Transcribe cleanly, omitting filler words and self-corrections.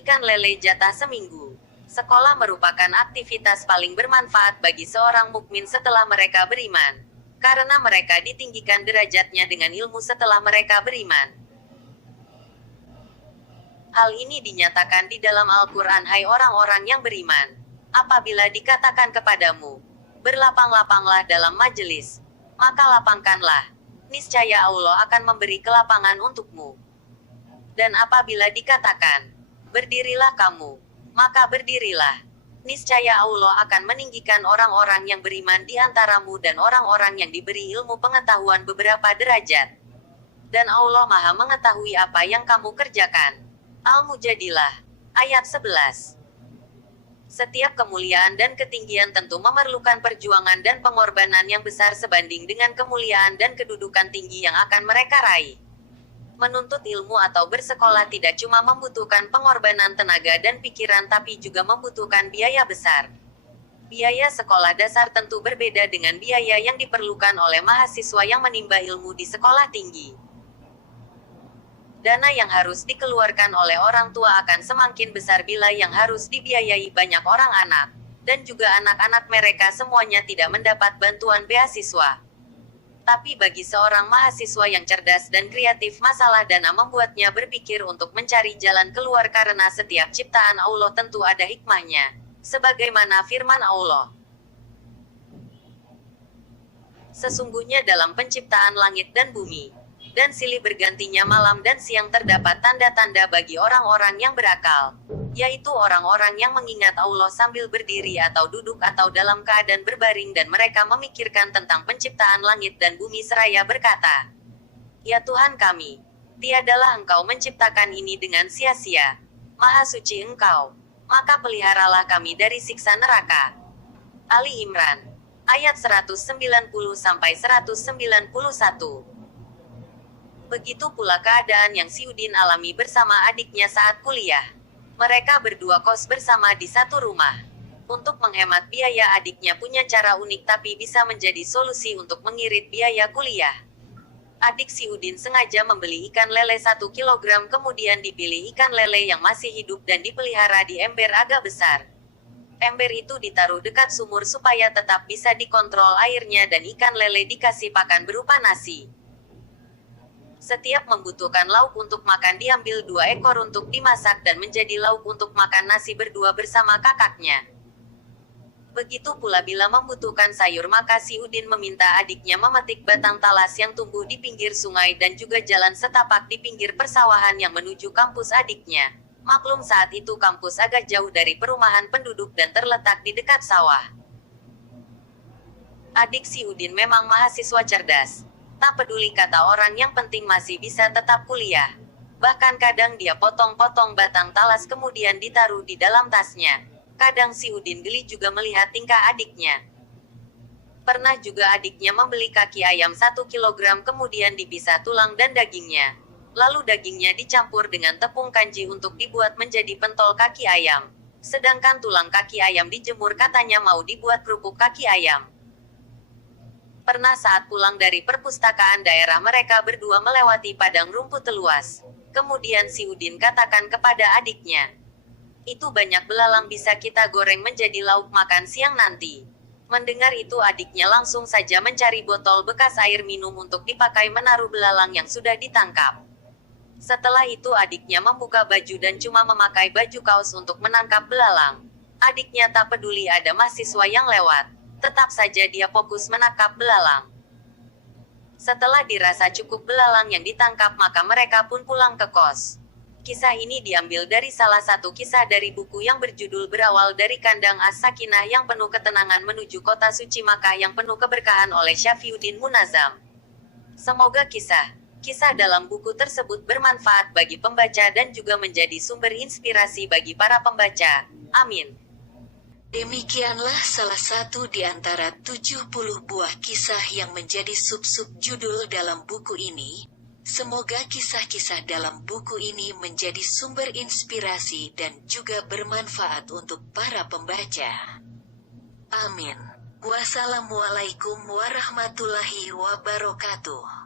Ikan lele jatah seminggu. Sekolah merupakan aktivitas paling bermanfaat bagi seorang mukmin setelah mereka beriman. Karena mereka ditinggikan derajatnya dengan ilmu setelah mereka beriman. Hal ini dinyatakan di dalam Al-Quran, hai orang-orang yang beriman. Apabila dikatakan kepadamu, berlapang-lapanglah dalam majelis, maka lapangkanlah. Niscaya Allah akan memberi kelapangan untukmu. Dan apabila dikatakan, berdirilah kamu, maka berdirilah. Niscaya Allah akan meninggikan orang-orang yang beriman di antaramu dan orang-orang yang diberi ilmu pengetahuan beberapa derajat. Dan Allah Maha mengetahui apa yang kamu kerjakan. Al-Mujadilah, ayat 11. Setiap kemuliaan dan ketinggian tentu memerlukan perjuangan dan pengorbanan yang besar sebanding dengan kemuliaan dan kedudukan tinggi yang akan mereka raih. Menuntut ilmu atau bersekolah tidak cuma membutuhkan pengorbanan tenaga dan pikiran tapi juga membutuhkan biaya besar. Biaya sekolah dasar tentu berbeda dengan biaya yang diperlukan oleh mahasiswa yang menimba ilmu di sekolah tinggi. Dana yang harus dikeluarkan oleh orang tua akan semakin besar bila yang harus dibiayai banyak orang anak, dan juga anak-anak mereka semuanya tidak mendapat bantuan beasiswa. Tapi bagi seorang mahasiswa yang cerdas dan kreatif, masalah dana membuatnya berpikir untuk mencari jalan keluar karena setiap ciptaan Allah tentu ada hikmahnya. Sebagaimana firman Allah, sesungguhnya dalam penciptaan langit dan bumi, dan silih bergantinya malam dan siang terdapat tanda-tanda bagi orang-orang yang berakal, yaitu orang-orang yang mengingat Allah sambil berdiri atau duduk atau dalam keadaan berbaring dan mereka memikirkan tentang penciptaan langit dan bumi seraya berkata, ya Tuhan kami, tiadalah Engkau menciptakan ini dengan sia-sia. Maha suci Engkau, maka peliharalah kami dari siksa neraka. Ali Imran, ayat 190-191. Begitu pula keadaan yang Si Udin alami bersama adiknya saat kuliah. Mereka berdua kos bersama di satu rumah. Untuk menghemat biaya, adiknya punya cara unik tapi bisa menjadi solusi untuk mengirit biaya kuliah. Adik Si Udin sengaja membeli ikan lele 1 kilogram, kemudian dipilih ikan lele yang masih hidup dan dipelihara di ember agak besar. Ember itu ditaruh dekat sumur supaya tetap bisa dikontrol airnya dan ikan lele dikasih pakan berupa nasi. Setiap membutuhkan lauk untuk makan diambil 2 ekor untuk dimasak dan menjadi lauk untuk makan nasi berdua bersama kakaknya. Begitu pula bila membutuhkan sayur maka Si Udin meminta adiknya memetik batang talas yang tumbuh di pinggir sungai dan juga jalan setapak di pinggir persawahan yang menuju kampus adiknya. Maklum saat itu kampus agak jauh dari perumahan penduduk dan terletak di dekat sawah. Adik Si Udin memang mahasiswa cerdas. Tak peduli kata orang, yang penting masih bisa tetap kuliah. Bahkan kadang dia potong-potong batang talas kemudian ditaruh di dalam tasnya. Kadang Si Udin geli juga melihat tingkah adiknya. Pernah juga adiknya membeli kaki ayam 1 kilogram kemudian dipisah tulang dan dagingnya. Lalu dagingnya dicampur dengan tepung kanji untuk dibuat menjadi pentol kaki ayam. Sedangkan tulang kaki ayam dijemur, katanya mau dibuat kerupuk kaki ayam. Pernah saat pulang dari perpustakaan daerah mereka berdua melewati padang rumput luas. Kemudian Si Udin katakan kepada adiknya, itu banyak belalang, bisa kita goreng menjadi lauk makan siang nanti. Mendengar itu adiknya langsung saja mencari botol bekas air minum untuk dipakai menaruh belalang yang sudah ditangkap. Setelah itu adiknya membuka baju dan cuma memakai baju kaos untuk menangkap belalang. Adiknya tak peduli ada mahasiswa yang lewat. Tetap saja dia fokus menangkap belalang. Setelah dirasa cukup belalang yang ditangkap maka mereka pun pulang ke kos. Kisah ini diambil dari salah satu kisah dari buku yang berjudul Berawal dari Kandang As-Sakinah yang penuh ketenangan menuju kota suci Makkah yang penuh keberkahan oleh Syafiuddin Munazam. Semoga kisah dalam buku tersebut bermanfaat bagi pembaca dan juga menjadi sumber inspirasi bagi para pembaca. Amin. Demikianlah salah satu di antara 70 buah kisah yang menjadi sub-sub judul dalam buku ini. Semoga kisah-kisah dalam buku ini menjadi sumber inspirasi dan juga bermanfaat untuk para pembaca. Amin. Wassalamualaikum warahmatullahi wabarakatuh.